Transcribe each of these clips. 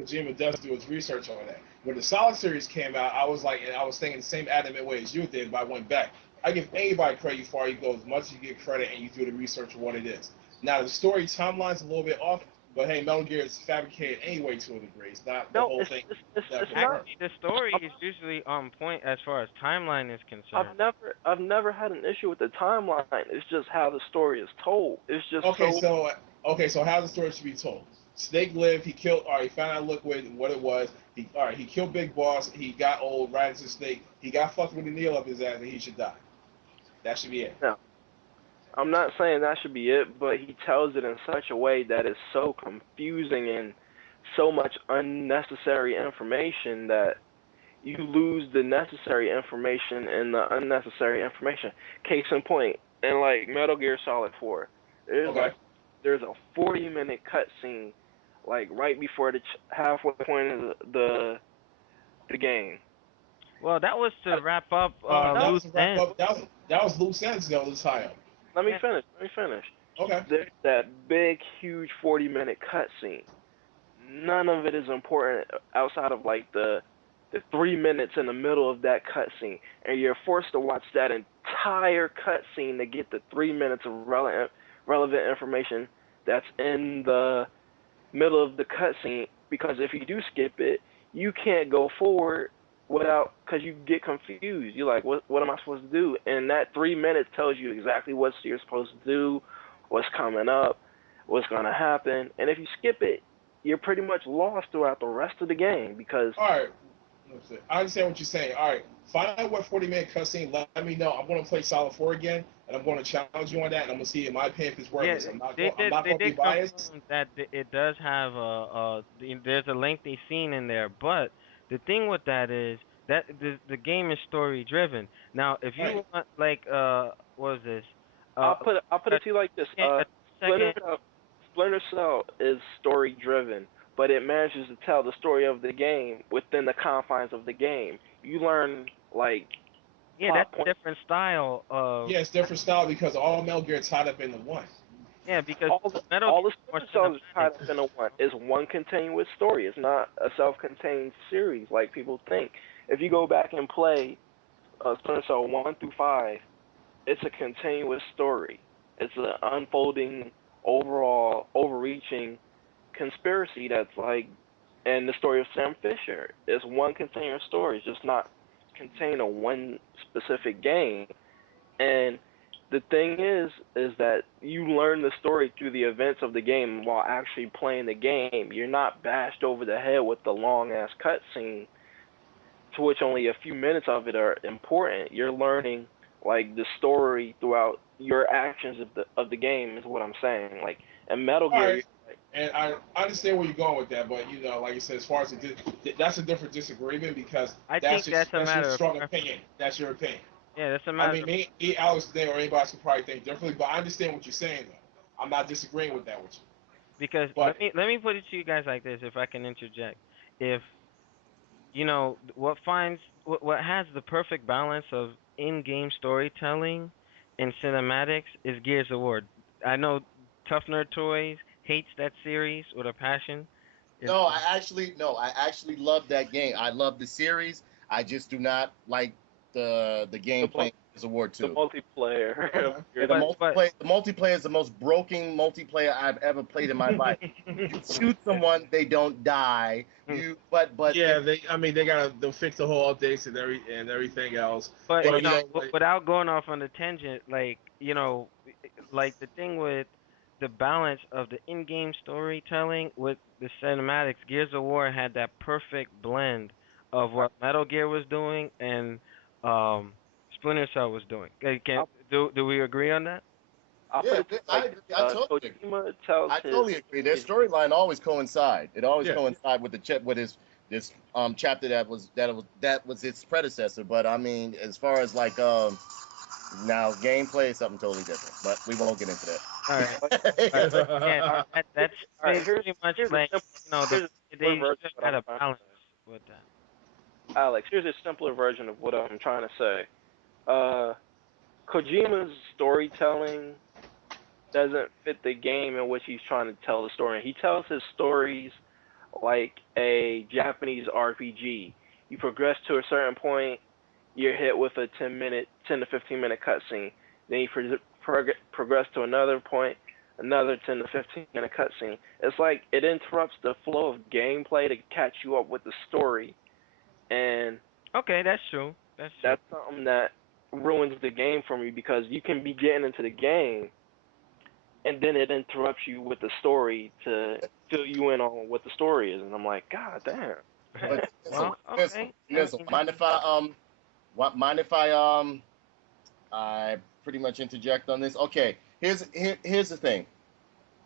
Kojima does do his research on that. When the Solid series came out, I was like, and I was thinking the same adamant way as you did, but I went back. I give anybody credit before you go as much as you get credit and you do the research of what it is. Now the story timeline's a little bit off, but hey, Metal Gear is fabricated anyway to a degree. It's not the No, whole thing that it's confirmed. not. Actually, the story is usually on point as far as timeline is concerned. I've never had an issue with the timeline. It's just how the story is told. It's just Okay, so. so how the story should be told. Snake lived. He killed. All right, he found out liquid and what it was. He killed Big Boss. He got old, ran into Snake. He got fucked with a needle up his ass, and he should die. That should be it. No, I'm not saying that should be it, but he tells it in such a way that is so confusing and so much unnecessary information that you lose the necessary information and the unnecessary information. Case in point, in like Metal Gear Solid 4, there's Okay. like there's a 40-minute cutscene like right before the halfway point of the game. Well, that was to wrap up That loose was a wrap ends. up. That was loose ends. That was tie up. Let me Yeah. finish. Let me finish. Okay. There's that big, huge 40-minute cutscene. None of it is important outside of like the 3 minutes in the middle of that cutscene, and you're forced to watch that entire cutscene to get the 3 minutes of relevant information that's in the middle of the cutscene. Because if you do skip it, you can't go forward without because you get confused. You're like, what am I supposed to do? And that 3 minutes tells you exactly what you're supposed to do, what's coming up, what's gonna happen. And if you skip it, you're pretty much lost throughout the rest of the game because All right. I understand what you're saying. All right. Find out what 40-minute cutscene. Let me know. I'm going to play Solid 4 again, and I'm going to challenge you on that, and I'm going to see in my opinion if it's Yeah, worthless. I'm they not they going to be did biased. confirm that it does have there's a lengthy scene in there, but the thing with that is that the game is story driven. Now, if Right. you want like what is this? I'll Uh, put a, it to you like this. a Splinter second. Cell, Splinter Cell is story driven, but it manages to tell the story of the game within the confines of the game. You learn like Yeah, that's plot a points. different style of. Yeah, it's different style because all Metal Gear tied up into one. Yeah, because Metal All Gear the is more Splinter Cells is cinematic. tied up into one. It's one continuous story. It's not a self-contained series like people think. If you go back and play Splinter Cell 1 through 5, it's a continuous story. It's an unfolding, overall, overreaching conspiracy that's like, and the story of Sam Fisher is one continuous story. It's just not contained in one specific game. And the thing is that you learn the story through the events of the game while actually playing the game. You're not bashed over the head with the long ass cutscene to which only a few minutes of it are important. You're learning like the story throughout your actions of the game is what I'm saying. Like in Metal All Gear, right. And I understand where you're going with that, but like you said, as far as that's a different disagreement because I think that's a that's your matter of strong preference. opinion. That's your opinion. Yeah, that's a I matter mean, of. Alex today or anybody else could probably think differently, but I understand what you're saying though. I'm not disagreeing with that with you. Because But let me put it to you guys like this, if I can interject. If what has the perfect balance of in-game storytelling and cinematics is Gears of War. I know Tough Nerd Toys hates that series with a passion. Is No, I actually love that game. I love the series. I just do not like the the gameplay mul- in Gears of War the 2. multiplayer. okay. Yeah, the but multiplayer is the most broken multiplayer I've ever played in my life. You shoot someone, they don't die. But Yeah, they gotta they'll fix the whole updates and everything else. but But like, without going off on a tangent, like like the thing with the balance of the in-game storytelling with the cinematics, Gears of War had that perfect blend of what Metal Gear was doing and um, Splinter Cell was doing. Can I'll, do we agree on that? I'll put yeah, it to you I like agree. this. I totally agree. Kojima tells I totally agree. Their his storyline always coincide. It always yeah, coincide with with his this chapter that was its predecessor. But I mean, as far as like now gameplay is something totally different. But we won't get into All right, all right. that. Yeah, that's all right. pretty much Here's a like simple the here's a simpler they version should of what have had I'm a trying to balance say. with that. Alex, here's a simpler version of what I'm trying to say. Uh, Kojima's storytelling doesn't fit the game in which he's trying to tell the story. He tells his stories like a Japanese RPG. You progress to a certain point, you're hit with a 10 to 15 minute cutscene. Then you progress to another point, another 10 to 15 minute cutscene. It's like it interrupts the flow of gameplay to catch you up with the story, and Okay, that's true. That's true. that's something that ruins the game for me because you can be getting into the game and then it interrupts you with the story to fill you in on what the story is, and I'm like, God damn. But Well, okay. I Nizzle, mean, mind if I pretty much interject on this? Okay, here's the thing.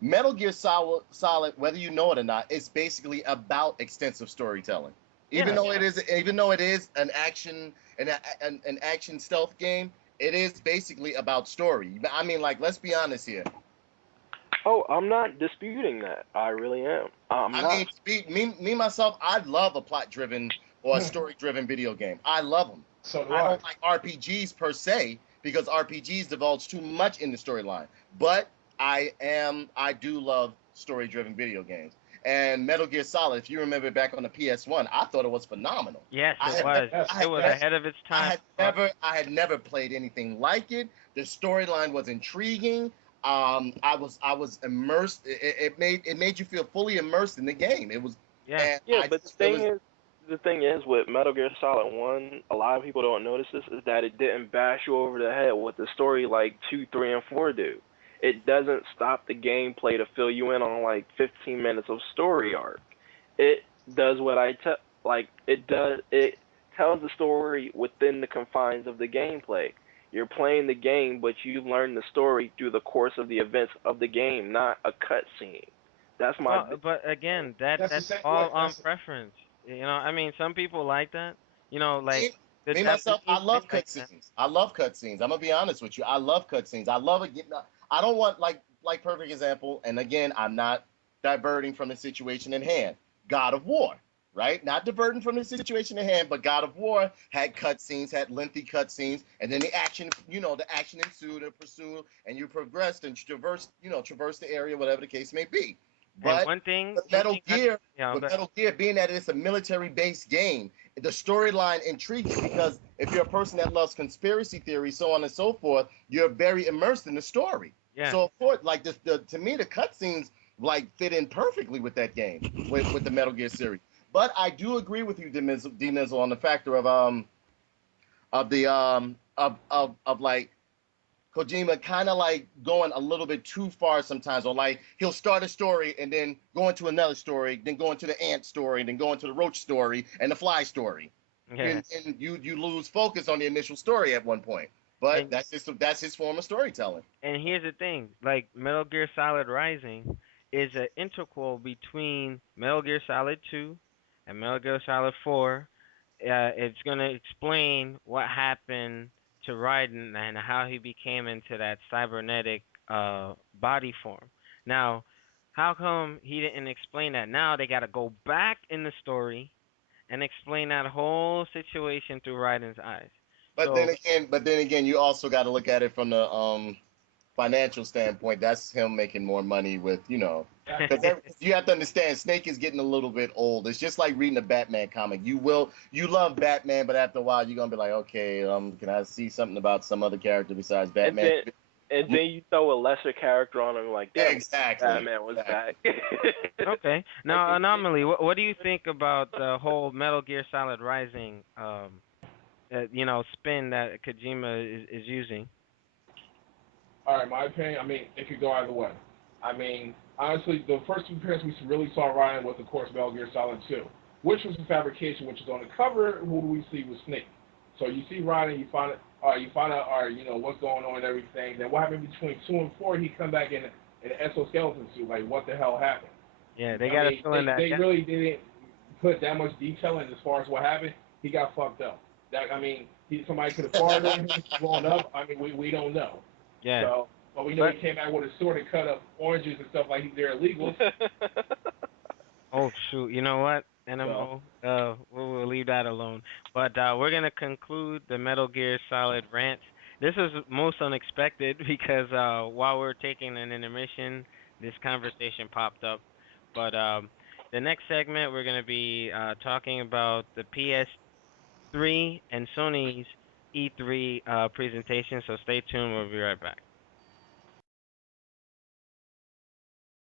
Metal Gear Solid, whether you know it or not, is basically about extensive storytelling. Even yeah. though it is an action stealth game, it is basically about story. I mean, like, let's be honest here. Oh, I'm not disputing that. I really am. I'm I not. mean, me myself, I love a plot-driven or a story-driven video game. I love them. So do I I. don't like RPGs per se because RPGs divulge too much in the storyline. But I do love story-driven video games. And Metal Gear Solid, if you remember back on the PS1, I thought it was phenomenal. Yes, I it had, was. Yes. It was ahead of its time. I had never played anything like it. The storyline was intriguing. I was immersed. It made you feel fully immersed in the game. It was, Yeah. and Yeah, I but just, it was, the thing is with Metal Gear Solid 1, a lot of people don't notice this, is that it didn't bash you over the head with the story like 2, 3, and 4 do. It doesn't stop the gameplay to fill you in on like 15 minutes of story arc. It does what I tell, like, it tells the story within the confines of the gameplay. You're playing the game, but you learn the story through the course of the events of the game, not a cutscene. That's my. Well, but again, That's the that's same way. all on preference. I mean, some people like that. Like the me myself, I Japanese, they love like that. cutscenes. I love cutscenes. I'm gonna be honest with you. I love cutscenes. I love it. I don't want like perfect example. And again, I'm not diverting from the situation in hand. God of War, right? Not diverting from the situation in hand, but God of War had cutscenes, had lengthy cutscenes, and then the action ensued and pursued, and you progressed and traversed the area, whatever the case may be. And But one thing, with Metal Gear, yeah, but being that it's a military-based game, the storyline intrigues you because if you're a person that loves conspiracy theories, so on and so forth, you're very immersed in the story. yeah. So of course, like to me, the cutscenes like fit in perfectly with that game, with the Metal Gear series. But I do agree with you, Dimizzle, on the factor of like Kojima kind of like going a little bit too far sometimes, or like he'll start a story and then go into another story, then go into the ant story, and then go into the roach story and the fly story, Yeah. and you lose focus on the initial story at one point. But And that's his form of storytelling. and here's the thing, like Metal Gear Solid Rising is an integral between Metal Gear Solid 2 and Metal Gear Solid 4. It's gonna explain what happened to Raiden and how he became into that cybernetic body form. Now, how come he didn't explain that? Now they gotta go back in the story and explain that whole situation through Raiden's eyes. So But then again, you also got to look at it from the financial standpoint. That's him making more money with because you have to understand Snake is getting a little bit old. It's just like reading a Batman comic. You love Batman, but after a while you're gonna be like, okay, can I see something about some other character besides Batman? And then you throw a lesser character on him, like, damn, Exactly. Batman was back. okay. Now, Anomaly, what do you think about the whole Metal Gear Solid Rising, spin that Kojima is using? All right, my opinion. I mean, it could go either way. I mean, honestly, the first appearance we really saw Ryan was, of course, Metal Gear Solid 2, which was a fabrication, which is on the cover. Who do we see with Snake? So you see Ryan, you find out, all right, what's going on and everything. Then what happened between 2 and 4? He come back in an exoskeleton suit. Like, what the hell happened? Yeah, they got to fill in that. They really didn't put that much detail in as far as what happened. He got fucked up. Somebody could have farted on him, blown up. I mean, we don't know. Yeah. So, but we know he came out with a sword and cut up oranges and stuff like they're illegal. Oh shoot! You know what? NMO. We'll leave that alone. But we're gonna conclude the Metal Gear Solid rant. This is most unexpected because while we're taking an intermission, this conversation popped up. But the next segment, we're going to be talking about the PS3 and Sony's E3 presentation. So stay tuned. We'll be right back.